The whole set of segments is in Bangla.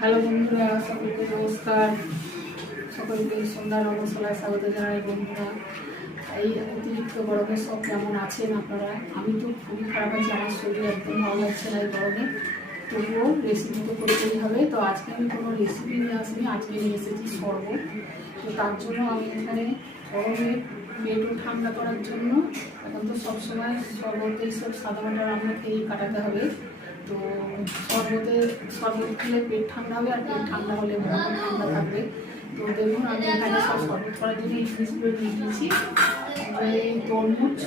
হ্যালো বন্ধুরা, সকলকে নমস্কার। সকলকে সন্ধ্যার রণশালায় স্বাগত জানাই। বন্ধুরা, এই অতিরিক্ত গরমের সব কেমন আছেন আপনারা? আমি তো খুবই খারাপ আছি, আমার শরীর একদম ভালো লাগছে না এই গরমে। তবুও রেসিপি তো করতেই হবে। তো আজকে আমি কোনো রেসিপি নিয়ে আসিনি, আজকে নিয়ে এসেছি শরবত। তো তার জন্য আমি এখানে গরমে পেটও ঠান্ডা করার জন্য, এখন তো সবসময় শরবত এইসব সাদামাটা রান্না খেয়েই কাটাতে হবে। তো শরবত খেলে পেট ঠান্ডা হবে, আর পেট ঠান্ডা হলে মনও ঠান্ডা থাকবে। তো দেখুন, আমি এখানে সব শরবত করার জন্য এই জিনিসগুলো নিয়ে নিয়েছি। এই তরমুজ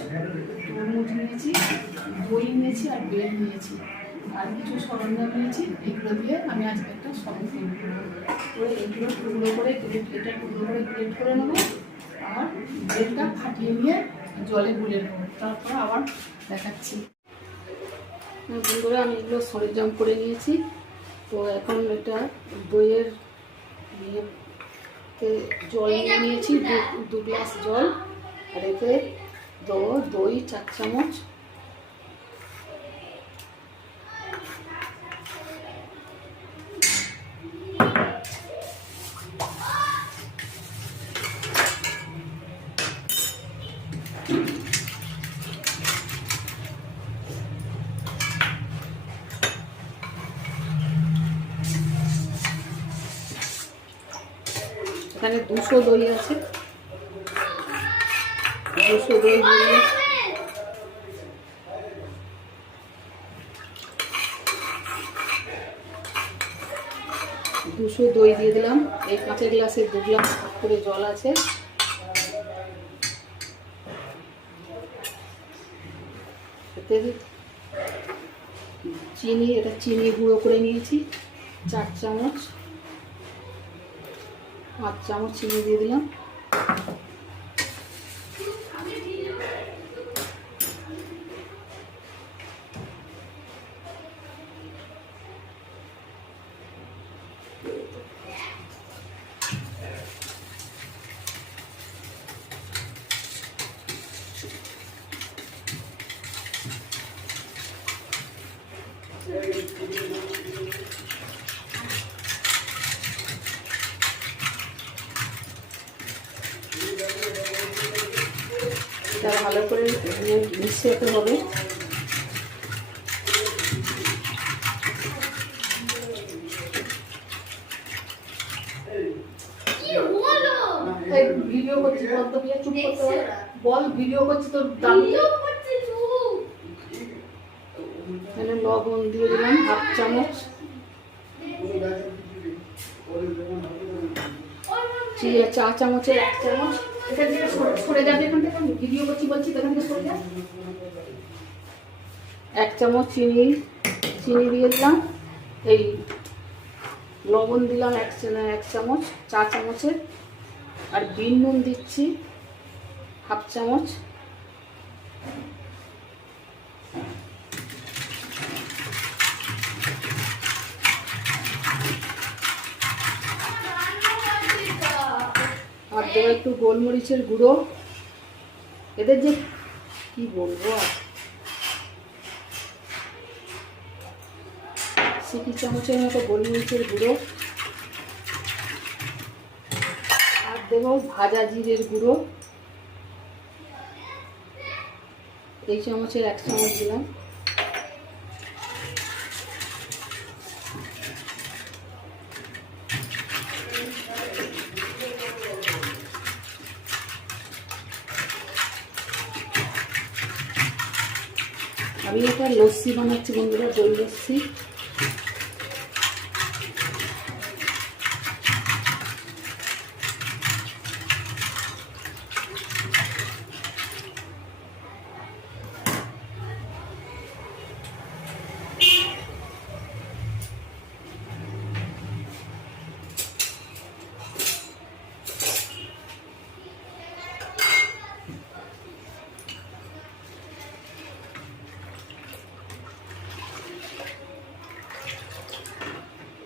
নিয়েছি, দই নিয়েছি, আর বেল নিয়েছি, আর কিছু সরঞ্জাম নিয়েছি। এগুলো দিয়ে আমি আজকে একটা শরবত তৈরি করবো। তো এগুলো টুকরো করে গ্রেট করে নেবো, আর বেলটা ফাটিয়ে নিয়ে জলে গুলে নেবো, তারপর আবার দেখাচ্ছি। বন্ধুরা, আমি এগুলো সরঞ্জাম করে নিয়েছি। তো এখন এটা দইয়ের জল নিয়ে নিয়েছি, দু গ্লাস জল, আর এতে দেবো দই 4 চামচ। এখানে 200 দই আছে, 200 দই দিয়ে 200 দই দিয়ে দিলাম। এই কাঁচের গ্লাসে 2 গ্লাস করে জল আছে। এতে চিনি, এটা চিনি গুঁড়ো করে নিয়েছি 4 চামচ, 5 চামচ চিনি দিয়ে দিলাম। এটা ভালো করে মিশাতে হবে। ভিডিও করছি, চুপ করতে হবে। বল, ভিডিও করছি তোর এখানে লবণ দিয়ে দিলাম 1/2 চামচ, চা চামচের 1 চামচ। এখান থেকে সরে যাবে, এখান থেকে ভিডিও করছি বলছি, এখান থেকে সরে যা। 1 চামচ চিনি দিয়ে দিলাম। এই লবণ দিলাম 1 চামচ, চা চামচের। আর বিন নুন দিচ্ছি 1/2 চামচ। আর দেবো একটু গোলমরিচের গুঁড়ো। এদের যে কি বলবো, আর সিকি চামচের মতো গোলমরিচের গুঁড়ো। আর দেবো ভাজা জিরের গুঁড়ো, এই চামচের 1 চামচ দিলাম। আমি এটা লস্যি বানাচ্ছি বন্ধুরা, দই লস্যি।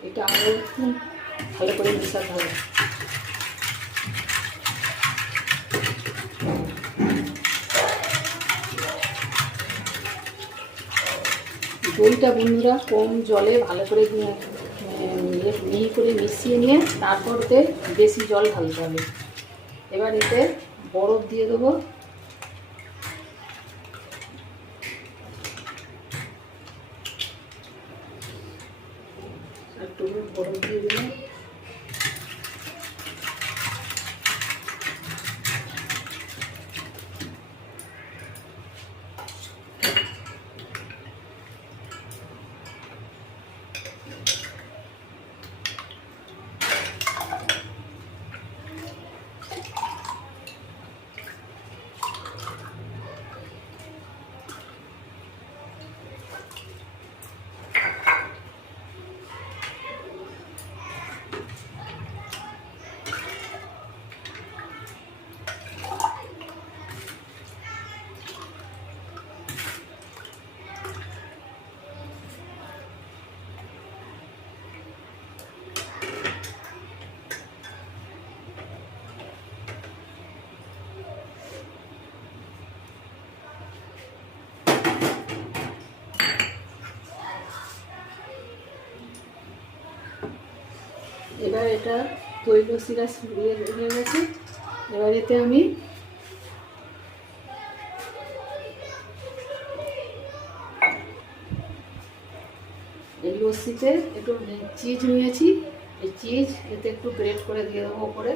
এটা আরও ভালো করে মেশাতে হবে। দইটা বন্ধুরা কম জলে ভালো করে মিহি করে মিশিয়ে নিয়ে তারপর ওতে বেশি জল ঢালতে হবে। এবার এতে বরফ দিয়ে দেবো, একটু বরফ দিয়ে দিলে এবার এটা দই লস্যিটা হয়ে গেছে। এবার এতে আমি এই লস্যিতে একটু চিজ নিয়েছি, এই চিজ এতে একটু গ্রেট করে দিয়ে দেবো ওপরে।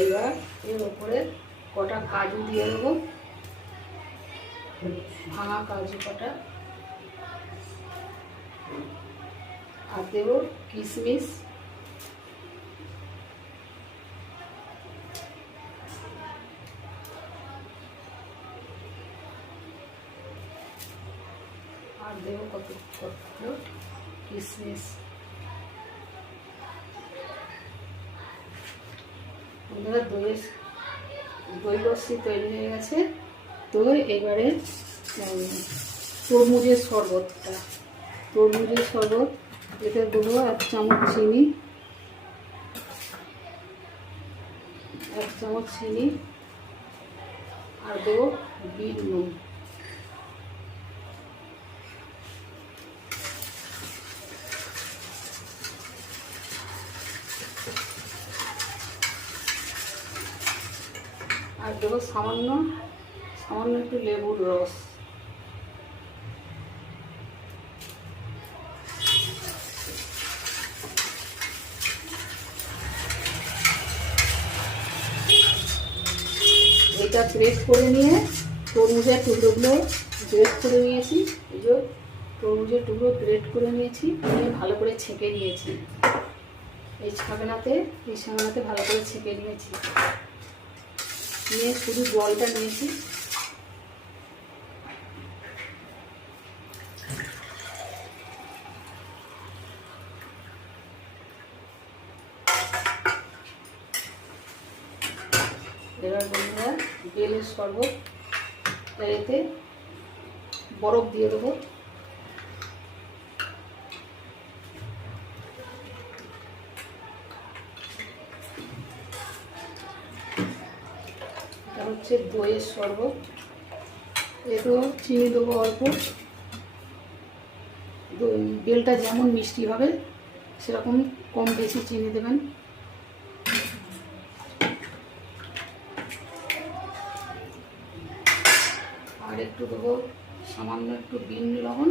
এইবার এর উপরে কটা কাজু দিয়ে দেবো, ভাঙা কাজু কটা, আর দেবো কিশমিশ, আর দেবো কত কিশমিশ। বন্ধুরা দই লস্যি তৈরি হয়ে গেছে। তো এবারে তরমুজের শরবত এতে দেবো 1 চামচ চিনি, 1 চামচ চিনি, আর দেবো বিট নুন। আর দেবো সামান্য একটু লেবুর রস। এটা গ্রেট করে নিয়ে তরমুজের টুকরোগুলো গ্রেট করে নিয়েছি, এই যে তরমুজের টুকরো গ্রেট করে নিয়েছি, নিয়ে ভালো করে ছেঁকে নিয়েছি। এই ছাগনাতে ভালো করে ছেঁকে নিয়েছি, নিয়ে শুধু জলটা নিয়েছি। এবার বন্ধুরা বেলের শরবত, এতে বরফ দিয়ে দেবো। এটা হচ্ছে দইয়ের শরবত, এতেও চিনি দেবো অল্প। বেলটা যেমন মিষ্টি হবে সেরকম কম বেশি চিনি দেবেন। আর একটু দেবো সামান্য একটু বিন লবণ,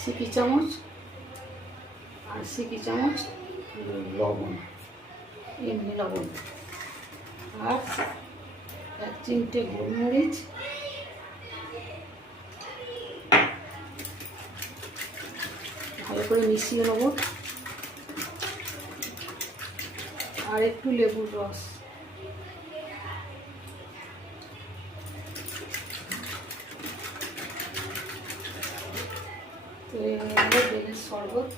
সিকি চামচ, আর সিকি চামচ লবণ, এমনি লবণ, আর 1 চিমটে গোলমরিচ, করে মিশিয়ে নেব। আর একটু লেবুর রস, তো এই হলো বেলের শরবত।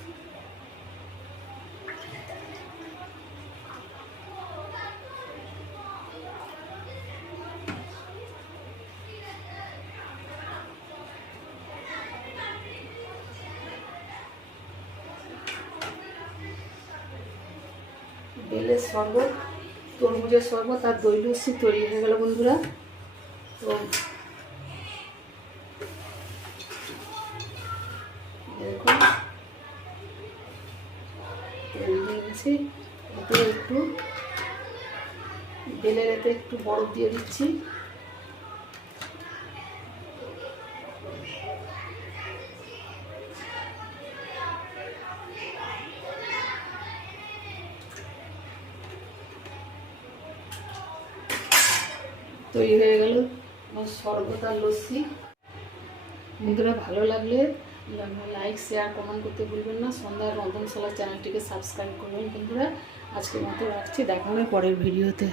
বেলের শরবত, তরমুজের শরবত আর দই লস্যি তৈরি হয়ে গেল বন্ধুরা। তো দেখুন তৈরি হয়ে গেছে। এতে একটু বেলের এতে একটু বরফ দিয়ে দিচ্ছি। তৈরি হয়ে গেল আমার শরবত আর লস্যি। বন্ধুরা ভালো লাগলে লাইক শেয়ার কমেন্ট করতে ভুলবেন না। সন্ধ্যার রন্ধনশালা চ্যানেলটিকে সাবস্ক্রাইব করবেন বন্ধুরা। আজকের মতো রাখছি, দেখা হবে পরের ভিডিওতে।